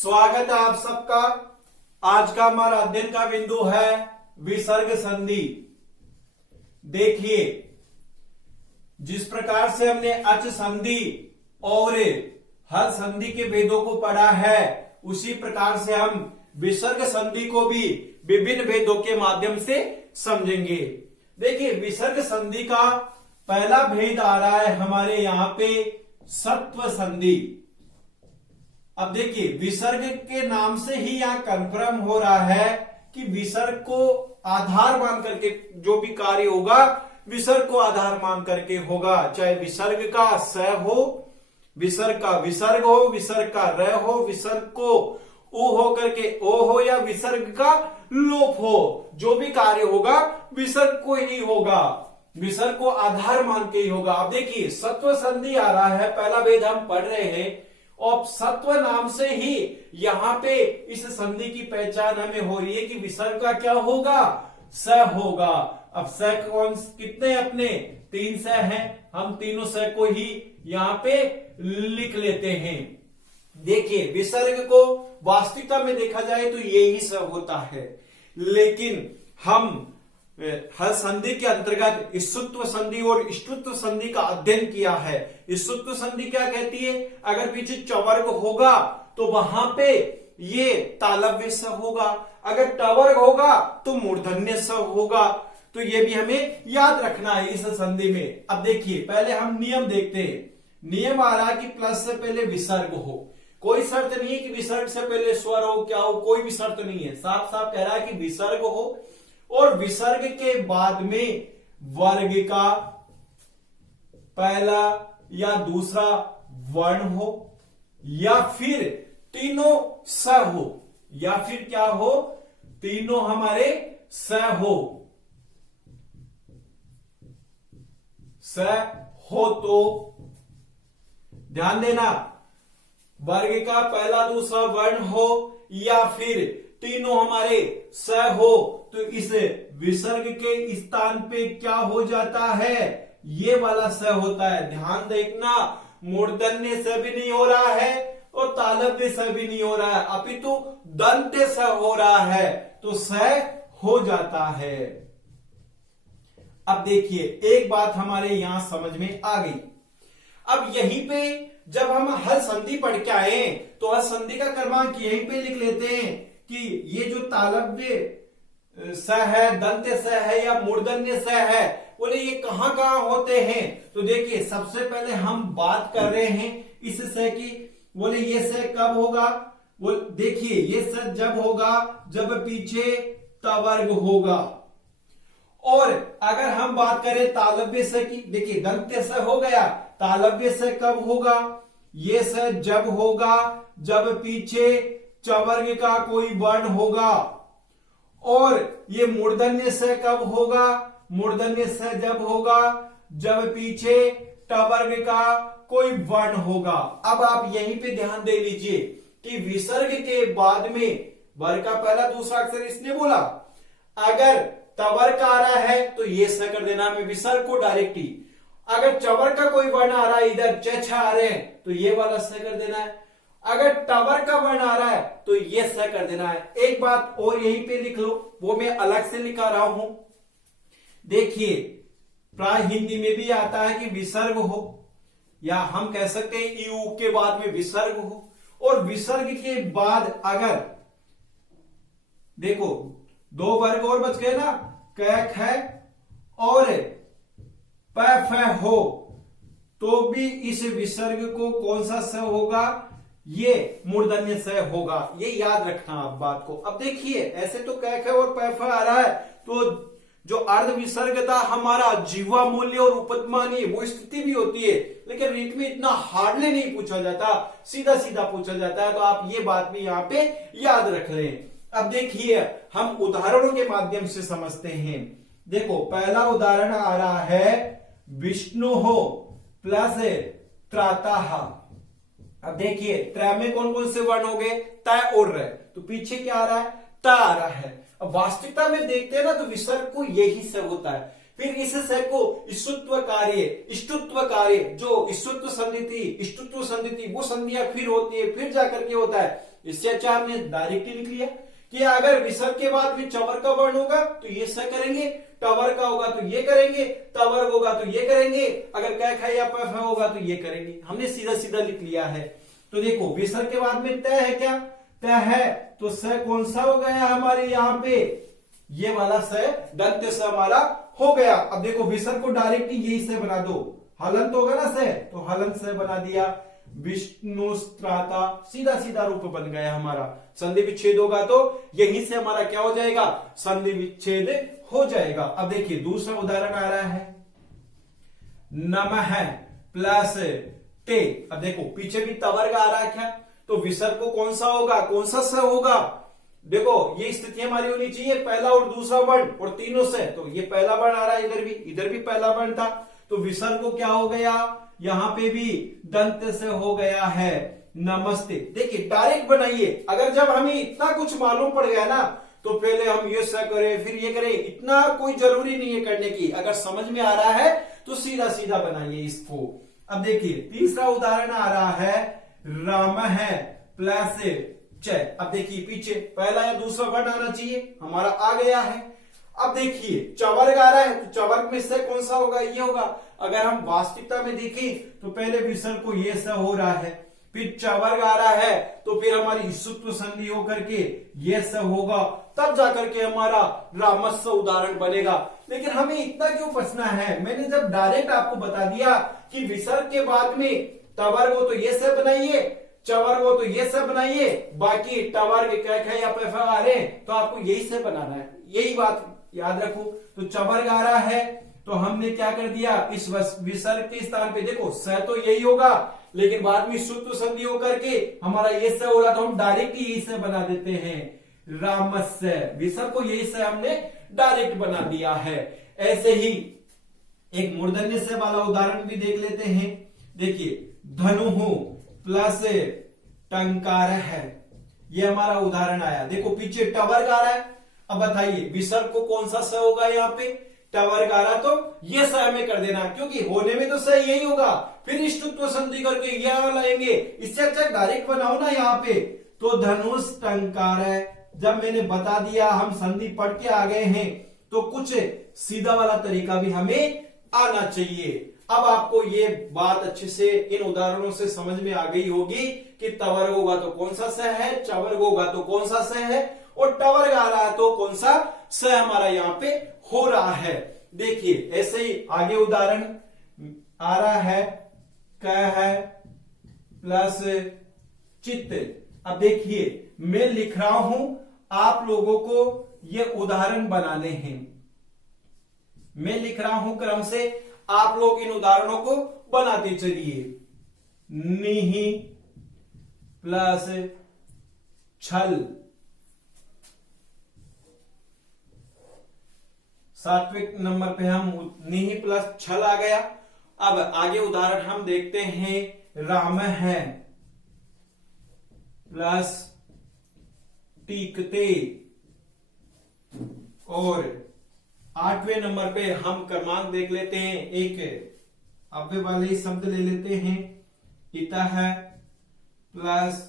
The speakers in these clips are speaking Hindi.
स्वागत है आप सबका। आज का हमारा अध्ययन का बिंदु है विसर्ग संधि। देखिए, जिस प्रकार से हमने अच संधि और हल संधि के भेदों को पढ़ा है, उसी प्रकार से हम विसर्ग संधि को भी विभिन्न भेदों के माध्यम से समझेंगे। देखिए, विसर्ग संधि का पहला भेद आ रहा है हमारे यहां पे सत्व संधि। अब देखिए, विसर्ग के नाम से ही यहां कंफर्म हो रहा है कि विसर्ग को आधार मान करके जो भी कार्य होगा, विसर्ग को आधार मान करके होगा। चाहे विसर्ग का स हो, विसर्ग का विसर्ग हो, विसर्ग का र हो, विसर्ग को उ हो करके ओ हो, या विसर्ग का लोप हो, जो भी कार्य होगा विसर्ग को ही होगा, विसर्ग को आधार मान के ही होगा। अब देखिए, सत्व संधि आ रहा है, पहला भेद हम पढ़ रहे हैं, और सत्व नाम से ही यहां पे इस संधि की पहचान हमें हो रही है कि विसर्ग का क्या होगा, स होगा। अब स कौन कितने अपने 3 स हैं, हम तीनों स को ही यहां पे लिख लेते हैं। देखिए, विसर्ग को वास्तविकता में देखा जाए तो यही स होता है, लेकिन हम हर संधि के अंतर्गत ईशुत्व संधि और इष्टुत्व संधि का अध्ययन किया है। ईशुत्व संधि क्या कहती है? अगर पीछे चवर्ग होगा तो वहां पे ये तालव्य स होगा, अगर टवर्ग होगा तो मूर्धन्य स होगा। तो ये भी हमें याद रखना है इस संधि में। अब देखिए, पहले हम नियम देखते हैं। नियम आ रहा है कि प्लस से पहले विसर्ग हो। कोई शर्त नहीं है कि विसर्ग से पहले स्वर हो, क्या हो, कोई भी शर्त नहीं है। साफ साफ कह रहा है कि विसर्ग हो और विसर्ग के बाद में वर्ग का पहला या दूसरा वर्ण हो, या फिर तीनों स हो, या फिर क्या हो, तीनों हमारे स हो। स हो तो ध्यान देना, वर्ग का पहला दूसरा वर्ण हो या फिर तीनों हमारे स हो, तो इस विसर्ग के स्थान पे क्या हो जाता है, ये वाला स होता है। ध्यान देखना, मूर्धन्य स भी नहीं हो रहा है और तालव्य स भी नहीं हो रहा है, अपितु दंत्य स हो रहा है, तो स हो जाता है। अब देखिए, एक बात हमारे यहां समझ में आ गई। अब यहीं पे जब हम हल संधि पढ़ के आए तो हल संधि का क्रमांक यहीं पे लिख लेते हैं कि ये जो तालव्य स है, दंत्य स है या मूर्धन्य स है, बोले ये कहां कहां होते हैं। तो देखिए, सबसे पहले हम बात कर रहे हैं इस स की। बोले ये स कब होगा, वो देखिए, ये स जब होगा जब पीछे तवर्ग होगा। और अगर हम बात करें तालव्य स की, देखिए दंत्य स हो गया, तालव्य स कब होगा, ये स जब होगा जब पीछे चवर्ग का कोई वर्ण होगा। और ये मूर्धन्य स कब होगा, मूर्धन्य स जब होगा जब पीछे टवर्ग का कोई वर्ण होगा। अब आप यहीं पे ध्यान दे लीजिए कि विसर्ग के बाद में वर्ग का पहला दूसरा अक्षर इसने बोला, अगर तवर्ग आ रहा है तो ये स कर देना है विसर्ग को डायरेक्ट ही। अगर चवर्ग का कोई वर्ण आ रहा है, इधर च आ रहे हैं, तो ये वाला स कर देना है। अगर टवर्ग का वर्ण आ रहा है तो ये स कर देना है। एक बात और यहीं पे लिख लो, वो मैं अलग से लिखा रहा हूं। देखिए, प्राय हिंदी में भी आता है कि विसर्ग हो, या हम कह सकते हैं यू के बाद में विसर्ग हो। और विसर्ग के बाद अगर देखो, 2 वर्ग और बच गए ना, क ख और प फ हो, तो भी इस विसर्ग को कौन सा स होगा, ये मूर्धन्य स होगा। ये याद रखना आप बात को। अब देखिए, ऐसे तो क ख और प फ आ रहा है, तो जो अर्ध विसर्ग था हमारा जीवा मूल्य और उपदमानी, वो स्थिति भी होती है, लेकिन रीट में इतना हार्डली नहीं पूछा जाता, सीधा सीधा पूछा जाता है। तो आप ये बात भी यहाँ पे याद रख लें। अब देखिए, हम उदाहरणों के माध्यम से समझते हैं। देखो, पहला उदाहरण आ रहा है विष्णु हो प्लस त्राता। अब देखिए, त्र में कौन कौन से वर्ण हो गए, त और र, तो पीछे क्या आ रहा है, त आ रहा है। अब वास्तविकता में देखते हैं ना, तो विसर्ग को यही से होता है। फिर इस स को इष्टुत्व कार्य, इष्टुत्व कार्य, जो इष्टुत्व संधि थी, इष्टुत्व संधि थी, वो संधियां फिर होती है, फिर जाकर के होता है इससे अच्छा हमने डायरेक्ट ही लिख लिया कि अगर विसर्ग के बाद में चवर का वर्ण होगा तो ये स करेंगे, टवर का होगा तो ये करेंगे, टवर होगा तो ये करेंगे, अगर कै ख या प फ होगा तो ये करेंगे। हमने सीधा सीधा लिख लिया है। तो देखो विसर्ग के बाद में तय है क्या, तय है, तो स कौन सा हो गया हमारे यहाँ पे, ये वाला स दंत स हमारा हो गया। अब देखो विसर्ग को डायरेक्टली यही से बना दो, हलंत होगा ना स, तो हलंत से बना दिया, विष्णु स्त्राता, सीधा सीधा रूप बन गया हमारा। संधि विच्छेद होगा तो यहीं से हमारा क्या हो जाएगा, संधि विच्छेद हो जाएगा। अब देखिए दूसरा उदाहरण आ रहा है, नमः प्लस ते। अब देखो पीछे भी तवर्ग आ रहा है क्या, तो विसर्ग को कौन सा होगा, कौन सा स होगा। देखो ये स्थिति हमारी होनी चाहिए पहला और दूसरा वर्ण और तीनों से, तो ये पहला वर्ण आ रहा है, इधर भी पहला वर्ण था, तो विसर्ग को क्या हो गया, यहां पे भी दंत से हो गया है नमस्ते। देखिए डायरेक्ट बनाइए, अगर जब हमें इतना कुछ मालूम पड़ गया ना तो पहले हम ये स करें फिर ये करें, इतना कोई जरूरी नहीं है करने की। अगर समझ में आ रहा है तो सीधा सीधा बनाइए इसको। अब देखिए तीसरा उदाहरण आ रहा है, राम है प्लस च। अब देखिए पीछे पहला या दूसरा वर्ण आना चाहिए, हमारा आ गया है। अब देखिए चवर्ग आ रहा है, तो चवर्ग में से कौन सा होगा, ये होगा। अगर हम वास्तविकता में देखें तो पहले विसर्ग को ये स हो रहा है, फिर चवर्ग आ रहा है, तो फिर हमारी ईसुत्व संधि होकर के ये स होगा, तब जाकर के हमारा रामस्व उदाहरण बनेगा। लेकिन हमें इतना क्यों फंसना है, मैंने जब डायरेक्ट आपको बता दिया कि विसर्ग के बाद में तवर्ग हो तो ये स बनाइए, चवर्ग हो तो ये स बनाइए, बाकी टवर्ग कै या प आ रहे तो आपको यही से बनाना है, यही बात याद रखो। तो चवर्ग आ रहा है तो हमने क्या कर दिया, इस विसर्ग के स्थान पे देखो स तो यही होगा, लेकिन बाद में सूत्र संधि होकर के हमारा ये स हो रहा, तो हम डायरेक्ट यही से बना देते हैं रामस्य। विसर्ग को यही से हमने डायरेक्ट बना दिया है। ऐसे ही एक मूर्धन्य से वाला उदाहरण भी देख लेते हैं। देखिए धनु प्लस टंकार है, ये हमारा उदाहरण आया। देखो पीछे टवर्ग आ रहा है, अब बताइए विसर्ग को कौन सा स होगा, यहाँ पे टवर्ग आ रहा तो ये स हमें कर देना, क्योंकि होने में तो स यही होगा, फिर इष्टुत्व संधि करके यह लाएंगे। इससे अच्छा डायरेक्ट बनाओ ना यहाँ पे। तो धनुष टंकार है, जब मैंने बता दिया हम संधि पढ़ के आ गए हैं, तो कुछ सीधा वाला तरीका भी हमें आना चाहिए। अब आपको ये बात अच्छे से इन उदाहरणों से समझ में आ गई होगी कि तवर्ग होगा तो कौन सा स है, चवर्ग होगा तो कौन सा स है, और टवर्ग आ रहा है तो कौन सा स हमारा यहाँ पे हो रहा है। देखिए ऐसे ही आगे उदाहरण आ रहा है, क है प्लस चित्त। अब देखिए मैं लिख रहा हूं, आप लोगों को ये उदाहरण बनाने हैं, मैं लिख रहा हूं क्रम से, आप लोग इन उदाहरणों को बनाते चलिए। निहि प्लस छल, सात्विक नंबर पे हम निहि प्लस छल आ गया। अब आगे उदाहरण हम देखते हैं, राम है प्लस टीकते, और 8वें नंबर पे हम क्रमांक देख लेते हैं, एक अव्यय वाले शब्द ले लेते हैं, इतः प्लस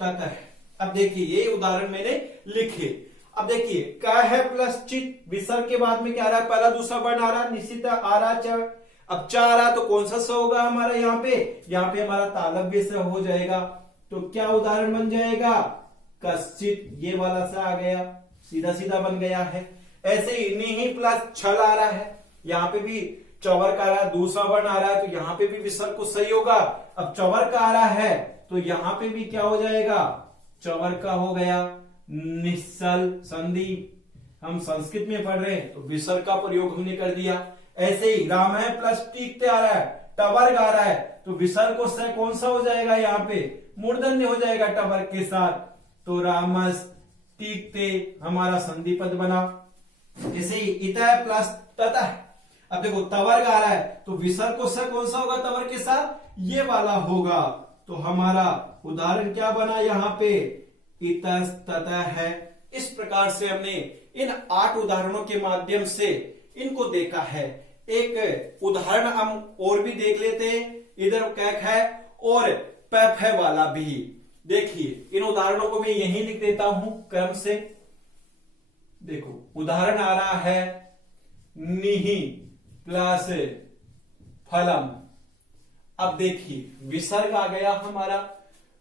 ततः। अब देखिए ये उदाहरण मैंने लिखे। अब देखिए क है प्लस चित, विसर्ग के बाद में क्या आ रहा है, पहला दूसरा वर्ण आ रहा, निश्चित आ रहा च। अब च आ रहा तो कौन सा स होगा हमारा, यहाँ पे हमारा तालव्य से हो जाएगा। तो क्या उदाहरण बन जाएगा, कश्चित, ये वाला सा आ गया, सीधा सीधा बन गया है। ऐसे ही निहि प्लस छल आ रहा है, यहाँ पे भी चवर्ग का आ रहा है, दूसरा वर्ण आ रहा है, तो यहाँ पे भी विसर्ग को सही होगा। अब चवर्ग का आ रहा है तो यहाँ पे भी क्या हो जाएगा, चवर्ग का हो गया। निश्चल संधि हम संस्कृत में पढ़ रहे हैं तो विसर्ग का प्रयोग हमने कर दिया। ऐसे ही राम है प्लस टीकते आ रहा है, टवर्ग आ रहा है, तो विसर्ग को से कौन सा हो जाएगा, यहाँ पे मूर्धन्य हो जाएगा टवर्ग के साथ, तो रामस टीकते हमारा संधि पद बना। जैसे ही इतः प्लस ततः, अब देखो तवर्ग आ रहा है तो विसर्ग को से कौन सा होगा तवर्ग के साथ, ये वाला होगा। तो हमारा उदाहरण क्या बना यहाँ पे, इतस्ततः है। इस प्रकार से हमने इन 8 उदाहरणों के माध्यम से इनको देखा है। एक उदाहरण हम और भी देख लेते हैं, इधर कैक है और पैफ है वाला भी। देखिए इन उदाहरणों को मैं यहीं लिख देता हूं क्रम से। देखो उदाहरण आ रहा है निहि प्लस फलम। अब देखिए विसर्ग आ गया हमारा,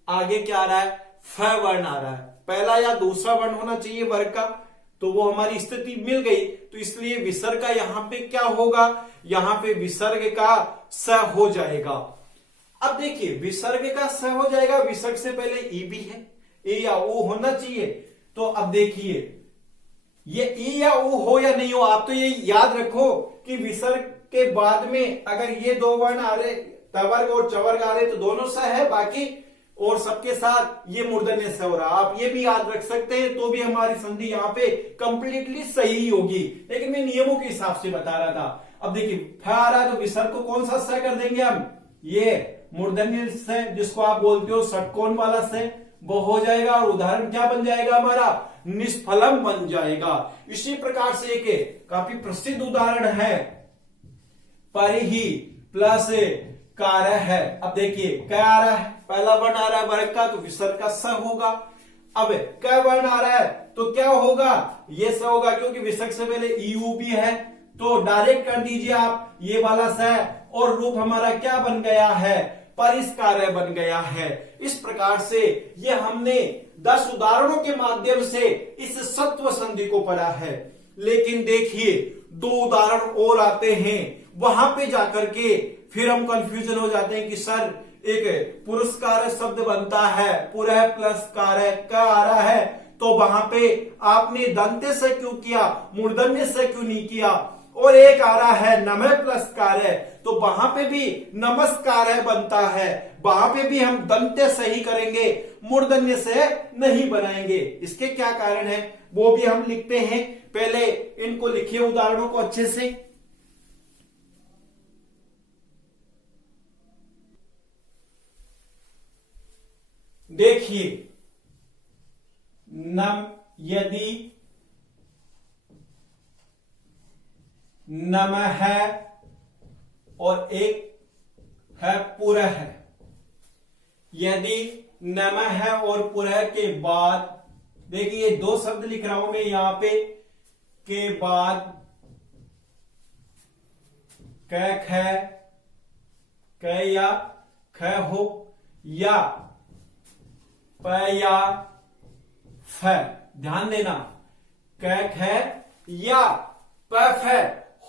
आगे क्या आ रहा है, फ वर्ण आ रहा है। पहला या दूसरा वर्ण होना चाहिए वर्ग का, तो वो हमारी स्थिति मिल गई, तो इसलिए विसर्ग का यहां पे क्या होगा, यहां पे विसर्ग का स हो जाएगा। अब देखिए विसर्ग का स हो जाएगा, विसर्ग से पहले ई भी है, ए या ओ होना चाहिए। तो अब देखिए ये ई या ओ हो या नहीं हो, आप तो ये याद रखो कि विसर्ग के बाद में अगर ये दो वर्ण आ रहे, तवर्ग और चवर्ग आ रहे, तो दोनों स है, बाकी और सबके साथ ये मूर्धन्य स हो रहा। आप ये भी याद रख सकते हैं, तो भी हमारी संधि यहाँ पे कंप्लीटली सही होगी, लेकिन मैं नियमों के हिसाब से बता रहा था। अब देखिए फ आ रहा है, तो विसर्ग को कौन सा स कर देंगे हम, ये मूर्धन्य स जिसको आप बोलते हो षटकोण वाला स, वो हो जाएगा, और उदाहरण क्या बन जाएगा हमारा, निष्फलम बन जाएगा। इसी प्रकार से एक काफी प्रसिद्ध उदाहरण है परिहि प्लस कार्य है। अब देखिए क्या आ रहा है, पहला वर्ण आ रहा है वर्ग का, तो विसर्ग का स होगा। अब क्या वर्ण आ रहा है, तो क्या होगा, ये स होगा, क्योंकि विसर्ग से पहले ईयू भी है, तो डायरेक्ट कर दीजिए आप ये वाला स, और रूप हमारा क्या बन गया है, परिष्कार बन गया है। इस प्रकार से ये हमने 10 उदाहरणों के माध्यम से इस सत्व संधि को पढ़ा है। लेकिन देखिए 2 उदाहरण और आते हैं, वहां पे जाकर के फिर हम कंफ्यूजन हो जाते हैं कि सर एक पुरस्कार शब्द बनता है, पुरः प्लस कार्य क्या आ रहा है, तो वहां पे आपने दंते से क्यों किया, मूर्धन्य से क्यों नहीं किया, और एक आ रहा है नमः प्लस कार्य, तो वहां पे भी नमस्कार है बनता है, वहां पे भी हम दंते से ही करेंगे, मूर्धन्य से नहीं बनाएंगे। इसके क्या कारण है वो भी हम लिखते हैं, पहले इनको लिखिए उदाहरणों को अच्छे से। देखिए नम यदि नम है और एक है पुरः है, यदि नम है और पुरः के बाद, देखिए 2 शब्द लिख रहा हूं मैं यहां पे, के बाद कै ख कै या ख हो, या प या फ, ध्यान देना, कै ख या प फ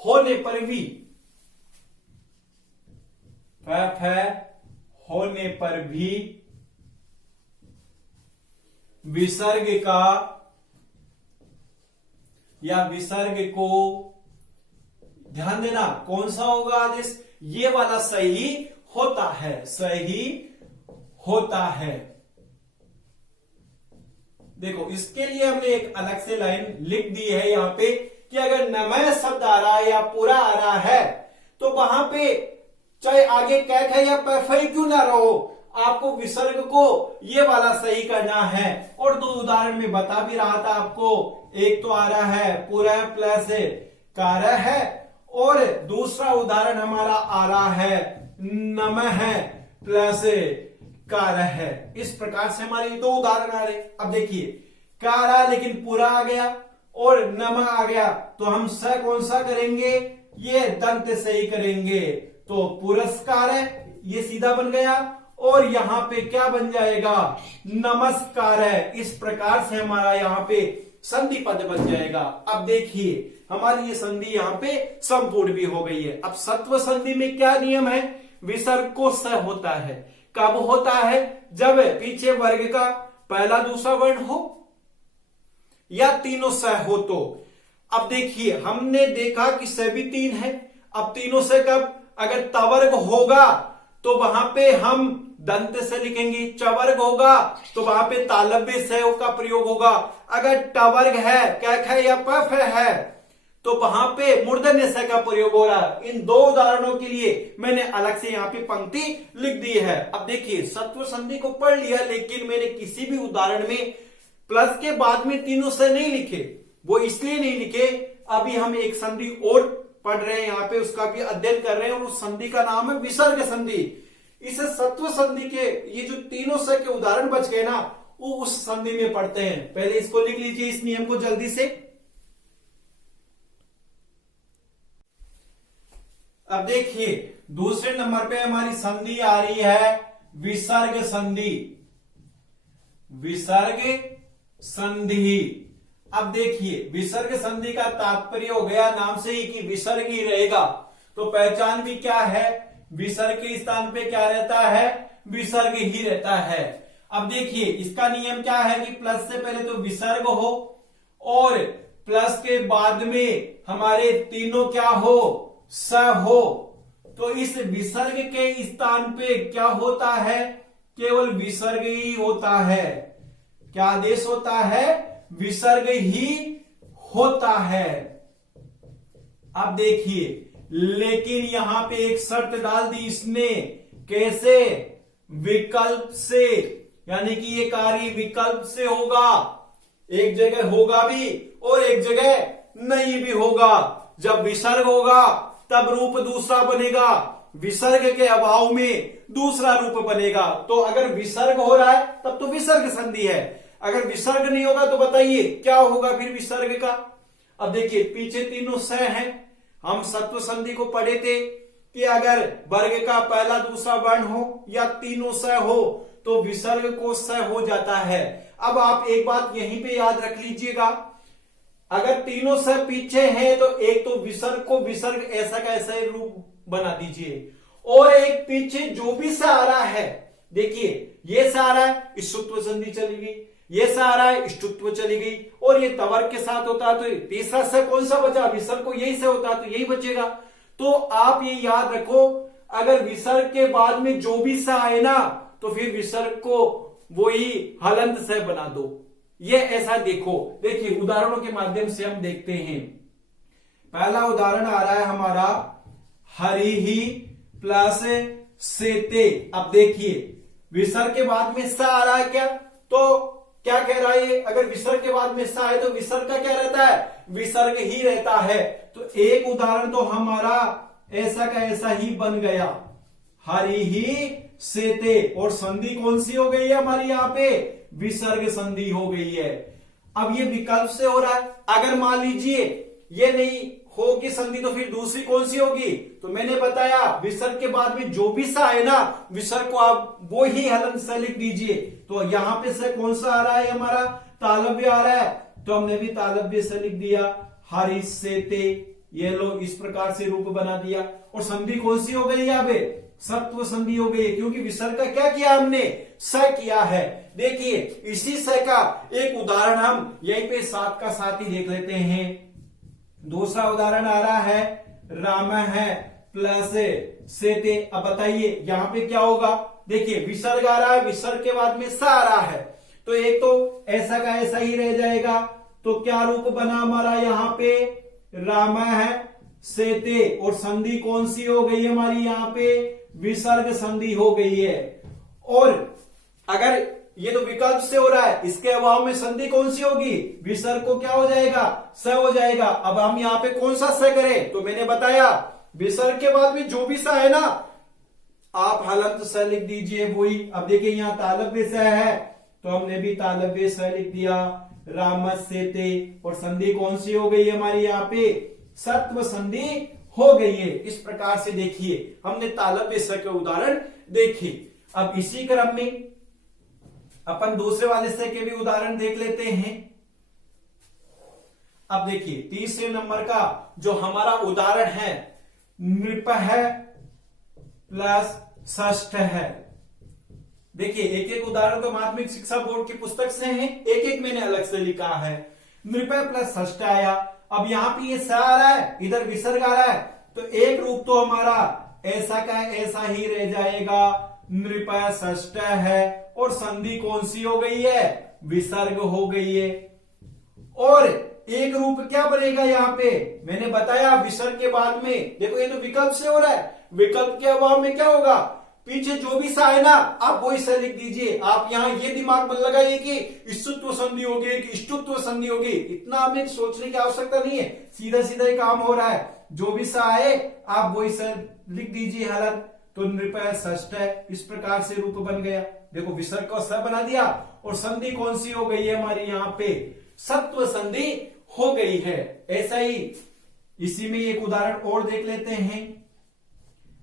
होने पर भी, प फ होने पर भी विसर्ग का या विसर्ग को, ध्यान देना कौन सा होगा आदेश, ये वाला सही होता है, सही होता है। देखो इसके लिए हमने एक अलग से लाइन लिख दी है यहां पे कि अगर नमः शब्द आ रहा है या पूरा आ रहा है, तो वहां पे चाहे आगे कैक है या पैफई क्यों ना रहो, आपको विसर्ग को ये वाला सही करना है। और 2 उदाहरण में बता भी रहा था आपको, एक तो आ रहा है पुरः प्लस कार्य है, और दूसरा उदाहरण हमारा आ रहा है नमः प्लस कार्य है। इस प्रकार से हमारे 2 उदाहरण आ रहे। अब देखिए क्या आ रहा है, लेकिन पूरा आ गया और नमः आ गया, तो हम स कौन सा करेंगे, ये दंत से ही करेंगे, तो पुरस्कार है, ये सीधा बन गया, और यहां पे क्या बन जाएगा, नमस्कार है। इस प्रकार से हमारा यहाँ पे संधि पद बन जाएगा। अब देखिए हमारी ये संधि यहाँ पे संपूर्ण भी हो गई है। अब सत्व संधि में क्या नियम है, विसर्ग को स होता है। कब होता है, जब पीछे वर्ग का पहला दूसरा वर्ण हो या तीनों स हो। तो अब देखिए हमने देखा कि स भी 3 है, अब तीनों से कब, अगर तवर्ग होगा तो वहां पे हम दंत से लिखेंगे, चवर्ग होगा तो वहां पे तालव्य से का प्रयोग होगा, अगर टवर्ग है कैक है या पफ है तो वहां पे मूर्धन्य स का प्रयोग हो रहा है। इन 2 उदाहरणों के लिए मैंने अलग से यहाँ पे पंक्ति लिख दी है। अब देखिए सत्व संधि को पढ़ लिया, लेकिन मैंने किसी भी उदाहरण में प्लस के बाद में तीनों से नहीं लिखे। वो इसलिए नहीं लिखे, अभी हम एक संधि और पढ़ रहे हैं यहाँ पे, उसका भी अध्ययन कर रहे हैं, और उस संधि का नाम है विसर्ग संधि। इस सत्व संधि के ये जो तीनों स के उदाहरण बच गए ना, वो उस संधि में पढ़ते हैं। पहले इसको लिख लीजिए, इस नियम को जल्दी से। अब देखिए दूसरे नंबर पे हमारी संधि आ रही है विसर्ग संधि। विसर्ग संधि। अब देखिए विसर्ग संधि का तात्पर्य हो गया नाम से ही कि विसर्ग ही रहेगा, तो पहचान भी क्या है, विसर्ग के स्थान पे क्या रहता है, विसर्ग ही रहता है। अब देखिए इसका नियम क्या है कि प्लस से पहले तो विसर्ग हो और प्लस के बाद में हमारे तीनों क्या हो, स हो। तो इस विसर्ग के स्थान पे क्या होता है, केवल विसर्ग ही होता है। क्या आदेश होता है, विसर्ग ही होता है। अब देखिए लेकिन यहां पे एक शर्त डाल दी इसने, कैसे, विकल्प से, यानी कि ये कार्य विकल्प से होगा। एक जगह होगा भी और एक जगह नहीं भी होगा। जब विसर्ग होगा तब रूप दूसरा बनेगा, विसर्ग के अभाव में दूसरा रूप बनेगा। तो अगर विसर्ग हो रहा है तब तो विसर्ग संधि है, अगर विसर्ग नहीं होगा तो बताइए क्या होगा फिर विसर्ग का। अब देखिए पीछे तीनों स हैं, हम सत्व संधि को पढ़े थे कि अगर वर्ग का पहला दूसरा वर्ण हो या तीनों स हो तो विसर्ग को स हो जाता है। अब आप एक बात यहीं पे याद रख लीजिएगा, अगर तीनों स पीछे हैं तो एक तो विसर्ग को विसर्ग ऐसा का ऐसा ही रूप बना दीजिए, और एक पीछे जो भी स आ रहा है, देखिए ये स आ रहा है इष्टुत्व संधि चली गई, ये स आ रहा है इष्टुत्व चली गई, और ये तवर्ग के साथ होता है तो तीसरा स कौन सा बचा, विसर्ग को यही से होता है तो यही बचेगा। तो आप ये याद रखो, अगर विसर्ग के बाद में जो भी स आए ना तो फिर विसर्ग को वही हलंत से बना दो। ये ऐसा देखो, देखिए उदाहरणों के माध्यम से हम देखते हैं। पहला उदाहरण आ रहा है हमारा हरिहि प्लस सेते। अब देखिए विसर्ग के बाद में स आ रहा है क्या, तो क्या कह रहा है ये, अगर विसर्ग के बाद में स आए तो विसर्ग का क्या रहता है, विसर्ग ही रहता है। तो एक उदाहरण तो हमारा ऐसा का ऐसा ही बन गया, हरिहि सेते, और संधि कौन सी हो गई है हमारी यहाँ पे, विसर्ग संधि हो गई है। अब ये विकल्प से हो रहा है, अगर मान लीजिए ये नहीं होगी संधि तो फिर दूसरी कौन सी होगी, तो मैंने बताया विसर्ग के बाद में जो भी सा है ना विसर्ग को आप वो ही हलंत से लिख दीजिए। तो यहां पे से कौन सा आ रहा है हमारा, तालव्य आ रहा है, तो हमने भी तालव्य से लिख दिया हरि सेते। ये लो इस प्रकार से रूप बना दिया, और संधि कौन सी हो गई यहाँ पे, सत्व संधि हो गई, क्योंकि विसर्ग का क्या किया हमने, स किया है। देखिए इसी स का एक उदाहरण हम यहीं पे साथ का साथ ही देख लेते हैं। दूसरा उदाहरण आ रहा है राम है प्लस सेते। अब बताइए यहां पे क्या होगा, देखिए विसर्ग आ रहा है, विसर्ग के बाद में स आ रहा है, तो एक तो ऐसा का ऐसा ही रह जाएगा। तो क्या रूप बना हमारा यहाँ पे, राम है सेते, और संधि कौन सी हो गई हमारी यहाँ पे, विसर्ग संधि हो गई है। और अगर ये तो विकल्प से हो रहा है, इसके अभाव में संधि कौन सी होगी, विसर्ग को क्या हो जाएगा, स हो जाएगा। अब हम यहाँ पे कौन सा स करें, तो मैंने बताया विसर्ग के बाद में जो भी स है ना आप हलंत स लिख दीजिए वही। अब देखिए यहाँ तालव्य स है तो हमने भी तालव्य स लिख दिया, राम सेते, और संधि कौन सी हो गई हमारी यहाँ पे, सत्व संधि हो गई है। इस प्रकार से देखिए हमने तालव्य स के उदाहरण देखे। अब इसी क्रम में अपन दूसरे वाले से के भी उदाहरण देख लेते हैं। अब देखिए तीसरे नंबर का जो हमारा उदाहरण है नृप है प्लस षष्ठ है। देखिए एक एक उदाहरण तो माध्यमिक शिक्षा बोर्ड की पुस्तक से है, एक एक मैंने अलग से लिखा है। नृप प्लस षष्ठ आया, अब यहाँ पे ये स आ रहा है, इधर विसर्ग आ रहा है, तो एक रूप तो हमारा ऐसा का ऐसा ही रह जाएगा, नृप षष्ठ है, और संधि कौन सी हो गई है, विसर्ग हो गई है। और एक रूप क्या बनेगा यहाँ पे, मैंने बताया विसर्ग के बाद में, देखो ये तो विकल्प से हो रहा है, विकल्प के अभाव में क्या होगा, पीछे जो भी सा है ना आप वही सा लिख दीजिए। आप यहाँ ये दिमाग में लगाइए कि इष्टुत्व संधि होगी कि इष्टुत्व संधि होगी, इतना हमें सोचने की आवश्यकता नहीं है, सीधा सीधा ही काम हो रहा है। जो भी सा है आप वही सा लिख दीजिए हलंत, तो नृपय षष्ठ है, इस प्रकार से रूप बन गया। देखो विसर्ग को स बना दिया और संधि कौन सी हो गई है हमारी यहाँ पे, सत्व संधि हो गई है। ऐसा ही इसी में एक उदाहरण और देख लेते हैं,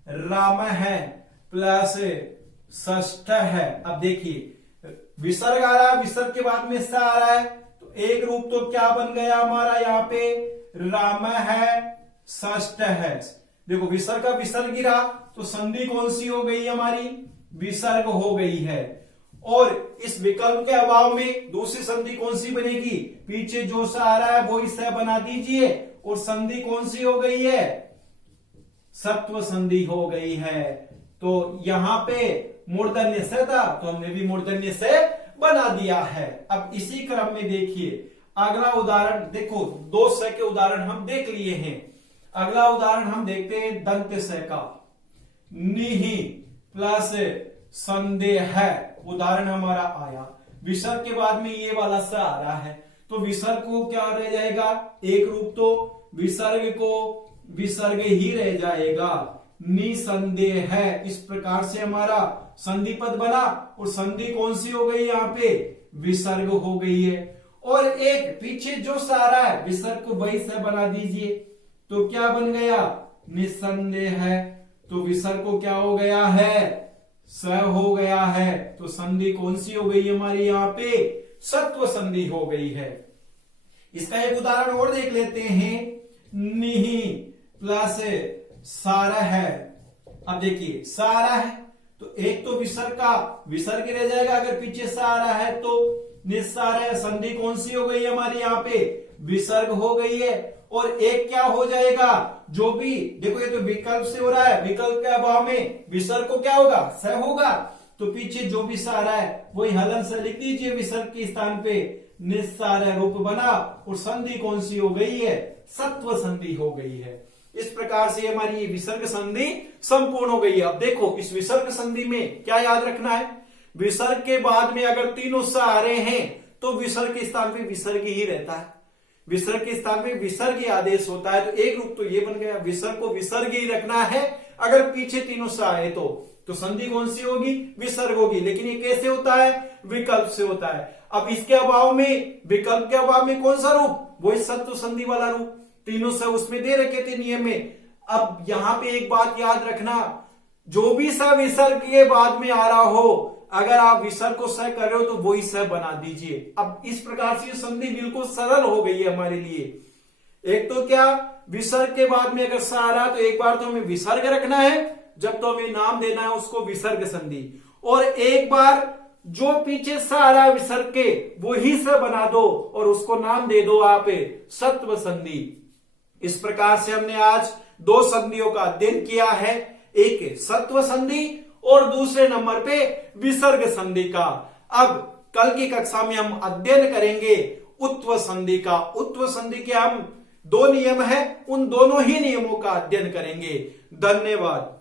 राम है प्लस षष्ठ है। अब देखिए विसर्ग आ रहा है, विसर्ग के बाद में स आ रहा है, तो एक रूप तो क्या बन गया हमारा यहाँ पे, राम है षष्ठ है। देखो विसर्ग का विसर्ग गिरा तो संधि कौन सी हो गई हमारी, विसर्ग हो गई है। और इस विकल्प के अभाव में दूसरी संधि कौन सी बनेगी, पीछे जो सा आ रहा है वो इसे बना दीजिए और संधि कौन सी हो गई है, सत्व संधि हो गई है। तो यहां पे मूर्धन्य से था तो हमने भी मूर्धन्य से बना दिया है। अब इसी क्रम में देखिए अगला उदाहरण, देखो 2 स के उदाहरण हम देख लिए हैं। अगला उदाहरण हम देखते हैं दंत स का, निहि प्लस संदेह है। उदाहरण हमारा आया, विसर्ग के बाद में ये वाला स आ रहा है, तो विसर्ग को क्या रह जाएगा, एक रूप तो विसर्ग को विसर्ग ही रह जाएगा, निसंदेह है। इस प्रकार से हमारा संधि पद बना और संधि कौन सी हो गई यहाँ पे, विसर्ग हो गई है। और एक पीछे जो सा आ रहा है विसर्ग को वही से बना दीजिए, तो क्या बन गया, निसंदेह है। तो विसर्ग को क्या हो गया है, स हो गया है। तो संधि कौन सी हो गई हमारी यहाँ पे, सत्व संधि हो गई है। इसका एक उदाहरण और देख लेते हैं, निहि प्लस सारा है। अब देखिए सारा है तो एक तो विसर्ग का विसर्ग रह जाएगा, अगर पीछे सा आ रहा है तो निस्सार है। संधि कौन सी हो गई हमारी यहाँ पे, विसर्ग हो गई है। और एक क्या हो जाएगा, जो भी देखो ये तो विकल्प से हो रहा है, विकल्प के अभाव में विसर्ग को क्या होगा, स होगा। तो पीछे जो भी सा आ रहा है वही हलन से लिख दीजिए विसर्ग के स्थान पे, निस्सार रूप बना और संधि कौन सी हो गई है, सत्व संधि हो गई है। इस प्रकार से हमारी ये विसर्ग संधि संपूर्ण हो गई है। अब देखो इस विसर्ग संधि में क्या याद रखना है, विसर्ग के बाद में अगर तीनों स आ रहे हैं तो विसर्ग के स्थान पे विसर्ग ही रहता है, विसर्ग के स्थान पे विसर्ग ही आदेश होता है। तो एक रूप तो ये बन गया, विसर्ग को विसर्ग ही रखना है। अगर पीछे तीनों स आए तो संधि कौन सी होगी, विसर्ग होगी। लेकिन ये कैसे होता है, विकल्प से होता है। अब इसके अभाव में, विकल्प के अभाव में कौन सा रूप, वही सत्व संधि वाला रूप, तीनों स उसमें दे रखे थे नियम में। अब यहां पे एक बात याद रखना, जो भी स विसर्ग के बाद में आ रहा हो, अगर आप विसर्ग को स कर रहे हो तो वही स बना दीजिए। अब इस प्रकार से संधि बिल्कुल सरल हो गई है हमारे लिए। एक तो क्या, विसर्ग के बाद में अगर स आ रहा तो एक बार तो हमें विसर्ग रखना है, जब तो हमें नाम देना है उसको विसर्ग संधि, और एक बार जो पीछे स आ रहा है विसर्ग के वो ही स बना दो और उसको नाम दे दो आप सत्व संधि। इस प्रकार से हमने आज 2 संधियों का अध्ययन किया है, एक सत्व संधि और दूसरे नंबर पे विसर्ग संधि का। अब कल की कक्षा में हम अध्ययन करेंगे उत्व संधि का। उत्व संधि के हम 2 नियम है, उन दोनों ही नियमों का अध्ययन करेंगे। धन्यवाद।